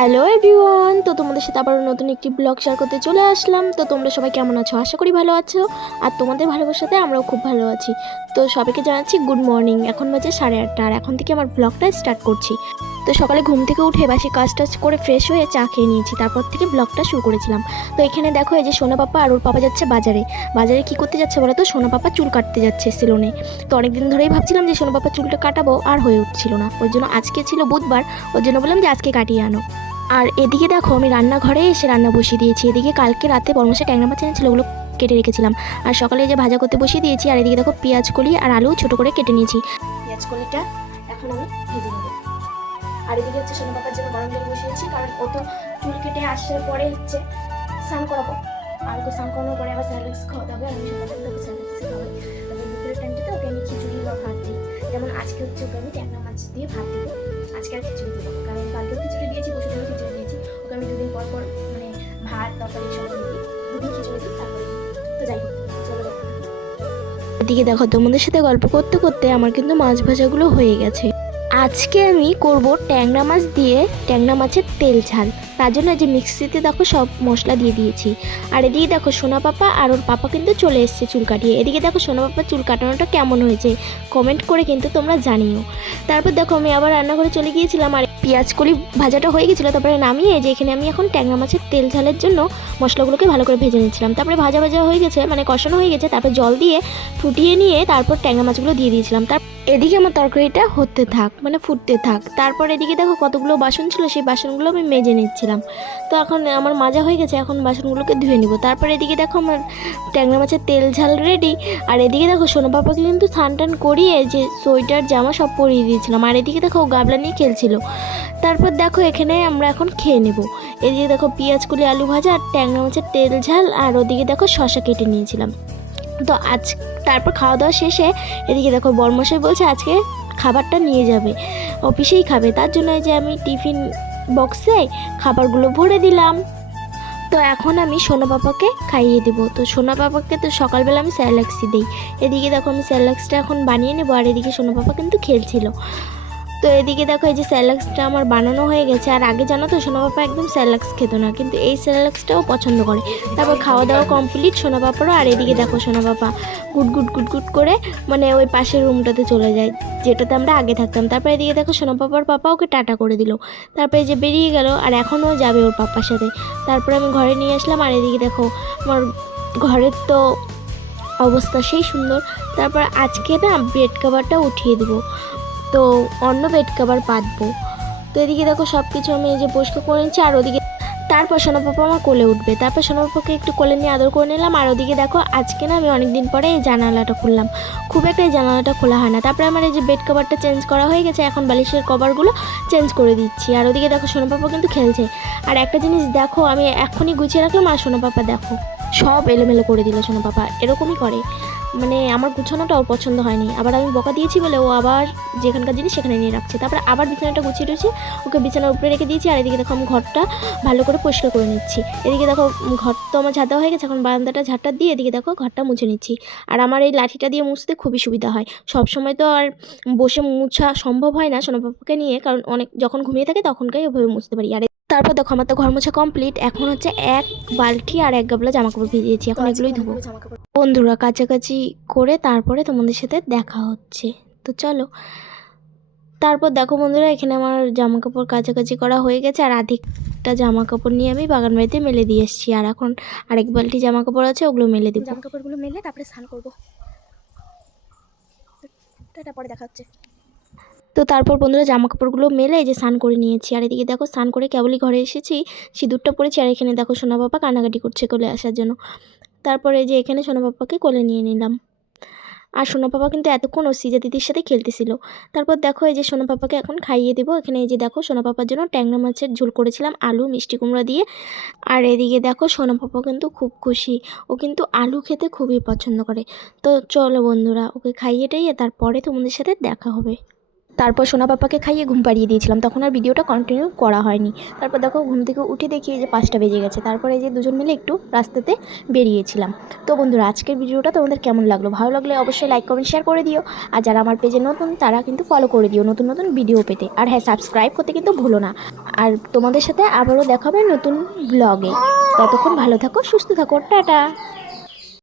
Hello everyone, তো তোমাদের সাথে আবার নতুন একটি ব্লগ শেয়ার করতে চলে আসলাম। তো তোমরা সবাই কেমন আছো? আশা করি ভালো আছো। আর তোমাদের ভালোবাসাতে আমরাও খুব ভালো আছি। তো সবাইকে জানাচ্ছি গুড মর্নিং। এখন বাজে 8:30 আর এখন থেকে আমার ব্লগটা স্টার্ট করছি। তো সকালে ঘুম থেকে উঠে বাসি কাজ টাজ করে ফ্রেশ হয়ে চা খেয়ে নিয়েছি, তারপর থেকে ব্লগটা শুরু করেছিলাম। তো এখানে দেখো, এই যে সোনা পাপা আর ওর পাপা যাচ্ছে বাজারে। বাজারে কি করতে যাচ্ছে বলো তো? সোনা পাপা চুল কাটতে যাচ্ছে সেলুনে। তো অনেকদিন ধরেই ভাবছিলাম যে সোনা পাপা চুলটা কাটাবো, আর হয়ে উঠছিল না। ওই জন্য আজকে ছিল বুধবার, ওর জন্য বললাম যে আজকে কাটিয়ে আনো। আর এদিকে দেখো, আমি রান্নাঘরে এসে রান্না বসিয়ে দিয়েছি। এদিকে কালকে রাতে বড়মশাই ট্যাংরা মাছ এনেছিল, ওগুলো কেটে রেখেছিলাম। আর সকালে যে ভাজা করতে বসিয়ে দিয়েছি। আর এদিকে দেখো, পেঁয়াজ কলি আর আলু ছোট করে কেটে নিয়েছি। পেঁয়াজ কলিটা এখন আমি ভেজে নেব। আর এদিকে হচ্ছে সোনা পাপার জন্য গরম জল বসিয়েছি, কারণ ও তো চুল কেটে আসার পরে হচ্ছে স্নান করাবো। আর ওকে স্নান করানোর পরে আবার স্যালাক্স খাওয়াতে হবে। আমি সকালে ওকে স্যালাক্স খাওয়াই। তারপর দুপুরের টাইমটাতে ওকে আমি খিচুড়ি বা ভাত দিই। যেমন আজকে হচ্ছে ওকে আমি ট্যাংরা মাছ দিয়ে ভাত দেবো। আজকে আর খিচুড়ি দেবো, কারণ কালকেও খিচুড়ি দিয়েছি, পরশুদিনও খিচুড়ি দিয়েছি। ওকে আমি দুদিন পর পর মানে ভাত তরকারি এসব দিই, দুদিন খিচুড়ি দিই। তারপরে তো যাই হোক, চলো দেখো। এদিকে দেখো, তোমাদের সাথে গল্প করতে করতে আমার কিন্তু মাছ ভাজাগুলো হয়ে গেছে। আজকে আমি করব ট্যাংরা মাছ দিয়ে ট্যাংরা মাছের তেল ঝাল। তার জন্য যে মিক্সিতে দেখো সব মশলা দিয়ে দিয়েছি। আর এদিকে দেখো, সোনা পাপা আর ওর পাপা কিন্তু চলে এসছে চুল কাটিয়ে। এদিকে দেখো, সোনা পাপার চুল কাটানোটা কেমন হয়েছে কমেন্ট করে কিন্তু তোমরা জানিও। তারপর দেখো, আমি আবার রান্নাঘরে চলে গিয়েছিলাম। আর পেঁয়াজ কলি ভাজাটা হয়ে গেছিলো, তারপরে নামিয়ে যে এখানে আমি এখন ট্যাংরা মাছের তেল ঝালের জন্য মশলাগুলোকে ভালো করে ভেজে নিচ্ছিলাম। তারপরে ভাজা ভাজা হয়ে গেছে, মানে কষানো হয়ে গেছে। তারপর জল দিয়ে ফুটিয়ে নিয়ে তারপর ট্যাংরা মাছগুলো দিয়ে দিয়েছিলাম। এদিকে আমার তরকারিটা হতে থাক, মানে ফুটতে থাক। তারপর এদিকে দেখো, কতগুলো বাসন ছিল, সেই বাসনগুলো আমি মেজে নিচ্ছিলাম। তো এখন আমার মাজা হয়ে গেছে, এখন বাসনগুলোকে ধুয়ে নিব। তারপর এদিকে দেখো, আমার ট্যাংরা মাছের তেল ঝাল রেডি। আর এদিকে দেখো, সোনা পাপাকে কিন্তু স্নান টান করিয়ে যে সোয়েটার জামা সব পরিয়ে দিয়েছিলাম। আর এদিকে দেখো, ও গাবলা নিয়ে খেলছিল। তারপর দেখো, এখানে আমরা এখন খেয়ে নেব। এদিকে দেখো, পেঁয়াজ কলি আলু ভাজা আর ট্যাংরা মাছের তেল ঝাল। আর ওদিকে দেখো, শশা কেটে নিয়েছিলাম। তো তারপর খাওয়া দাওয়া শেষে এদিকে দেখো, বড়মশাই বলছে আজকে খাবারটা নিয়ে যাবে, অফিসেই খাবে। তার জন্য যে আমি টিফিন বক্সে খাবারগুলো ভরে দিলাম। তো এখন আমি সোনা পাপাকে খাইয়ে দেবো। তো সোনা পাপাকে তো সকালবেলা আমি স্যালাক্সই দিই। এদিকে দেখো, আমি স্যালাক্সটা এখন বানিয়ে নেবো। আর এদিকে সোনা পাপা কিন্তু খেলছিল। তো এদিকে দেখো, এই যে স্যালাক্সটা আমার বানানো হয়ে গেছে। আর আগে জানো তো, সোনা পাপা একদম স্যালাক্স খেত না, কিন্তু এই স্যালাক্সটাও পছন্দ করে। তারপর খাওয়া দাওয়া কমপ্লিট সোনা পাপারও। আর এদিকে দেখো, সোনা পাপা গুট গুট গুট গুট করে মানে ওই পাশের রুমটাতে চলে যায়, যেটাতে আমরা আগে থাকতাম। তারপরে এদিকে দেখো, সোনা পাপার পাপা ওকে টাটা করে দিল। তারপরে যে বেরিয়ে গেল, আর এখনও যাবে ওর পাপার সাথে। তারপরে আমি ঘরে নিয়ে আসলাম। আর এদিকে দেখো, আমার ঘরের তো অবস্থা সেই সুন্দর। তারপর আজকে না বেড কভারটা উঠিয়ে দেবো, তো অন্য বেড কভার পাতবো। তো এদিকে দেখো, সব কিছু আমি এই যে পরিষ্কার করে নিচ্ছি। আর ওদিকে তারপর সোনা পাপা আমার কোলে উঠবে, তারপর সোনা পাপাকে একটু কোলে নিয়ে আদর করে নিলাম। আর ওদিকে দেখো, আজকে না আমি অনেক দিন পরে এই জানালাটা খুললাম। খুব একটা এই জানালাটা খোলা হয় না। তারপরে আমার এই যে বেড কভারটা চেঞ্জ করা হয়ে গেছে, এখন বালিশের কভারগুলো চেঞ্জ করে দিচ্ছি। আর ওদিকে দেখো, সোনা পাপা কিন্তু খেলছে। আর একটা জিনিস দেখো, আমি এখনই গুছিয়ে রাখলাম, আর সোনা পাপা দেখো সব এলোমেলো করে দিল। সোনা পাপা এরকমই করে, মানে আমার গুছানোটা ওর পছন্দ হয়নি। আবার আমি বকা দিয়েছি বলে ও আবার যেখানকার জিনিস সেখানে নিয়ে রাখছে। তারপরে আবার বিছানাটা গুছিয়ে রয়েছে, ওকে বিছানার উপরে রেখে দিয়েছি। আর এদিকে দেখো, আমি ঘরটা ভালো করে পরিষ্কার করে নিচ্ছি। এদিকে দেখো, ঘর তো আমার ঝাঁটা হয়ে গেছে, এখন বারান্দাটা ঝাঁটা দিয়ে এদিকে দেখো ঘরটা মুছে নিচ্ছি। আর আমার এই লাঠিটা দিয়ে মুছতে খুবই সুবিধা হয়। সব সময় তো আর বসে মুছা সম্ভব হয় না সোনা পাপাকে নিয়ে, কারণ অনেক যখন ঘুমিয়ে থাকে তখনকাই ওভাবে মুছতে পারি। আর তারপর দেখো, আমার তো ঘর মোছা কমপ্লিট। এখন হচ্ছে এক বালতি আর এক গাবলা জামা কাপড় ভিজিয়েছি, এখন এগুলোই ধুবো। বন্ধুরা, কাছাকাছি করে তারপরে তোমাদের সাথে দেখা হচ্ছে, তো চলো। তারপর দেখো বন্ধুরা, এখানে আমার জামা কাপড় কাছাকাছি করা হয়ে গেছে। আর আধিকটা জামা কাপড় নিয়ে আমি বাগান বাড়িতে মেলে দিয়ে এসেছি। আর এখন আরেক বালতি জামা কাপড় আছে, ওগুলো মেলে দিব। জামা কাপড়গুলো মেলে তারপরে স্নান করবো। এটা পরে দেখা হচ্ছে। তো তারপর বন্ধুরা, জামা কাপড়গুলো মেলে এই যে স্নান করে নিয়েছি। আর এদিকে দেখো, স্নান করে কেবলই ঘরে এসেছি, সিঁদুরটা পরেছি। আর এখানে দেখো, সোনা পাপা কান্নাকাটি করছে কোলে আসার জন্য। তারপরে এই যে এখানে সোনা পাপাকে কোলে নিয়ে নিলাম। আর সোনা পাপা কিন্তু এতক্ষণ ও সিজা দিদির সাথে খেলতেছিল। তারপর দেখো, এই যে সোনা পাপাকে এখন খাইয়ে দেবো। এখানে এই যে দেখো, সোনা পাপার জন্য ট্যাংরা মাছের ঝোল করেছিলাম আলু মিষ্টি কুমড়া দিয়ে। আর এদিকে দেখো, সোনা পাপা কিন্তু খুব খুশি, ও কিন্তু আলু খেতে খুবই পছন্দ করে। তো চলো বন্ধুরা, ওকে খাইয়ে টাইয়ে তারপরে তোমাদের সাথে দেখা হবে। তারপর সোনা পাপাকে খাইয়ে ঘুম পাড়িয়ে দিয়েছিলাম, তখন আর ভিডিওটা কন্টিনিউ করা হয়নি। তারপর দেখো ঘুম থেকে উঠে দেখি যে 5টা বেজে গেছে। তারপরে এই যে দুজন মিলে একটু রাস্তাতে বেরিয়েছিলাম। তো বন্ধুরা, আজকের ভিডিওটা তোমাদের কেমন লাগলো? ভালো লাগলে অবশ্যই লাইক কমেন্ট শেয়ার করে দিও। আর যারা আমার পেজে নতুন তারা কিন্তু ফলো করে দিও নতুন নতুন ভিডিও পেতে। আর হ্যাঁ, সাবস্ক্রাইব করতে কিন্তু ভুলো না। আর তোমাদের সাথে আবারও দেখা হবে নতুন ব্লগে। ততক্ষণ ভালো থাকো, সুস্থ থাকো, টাটা।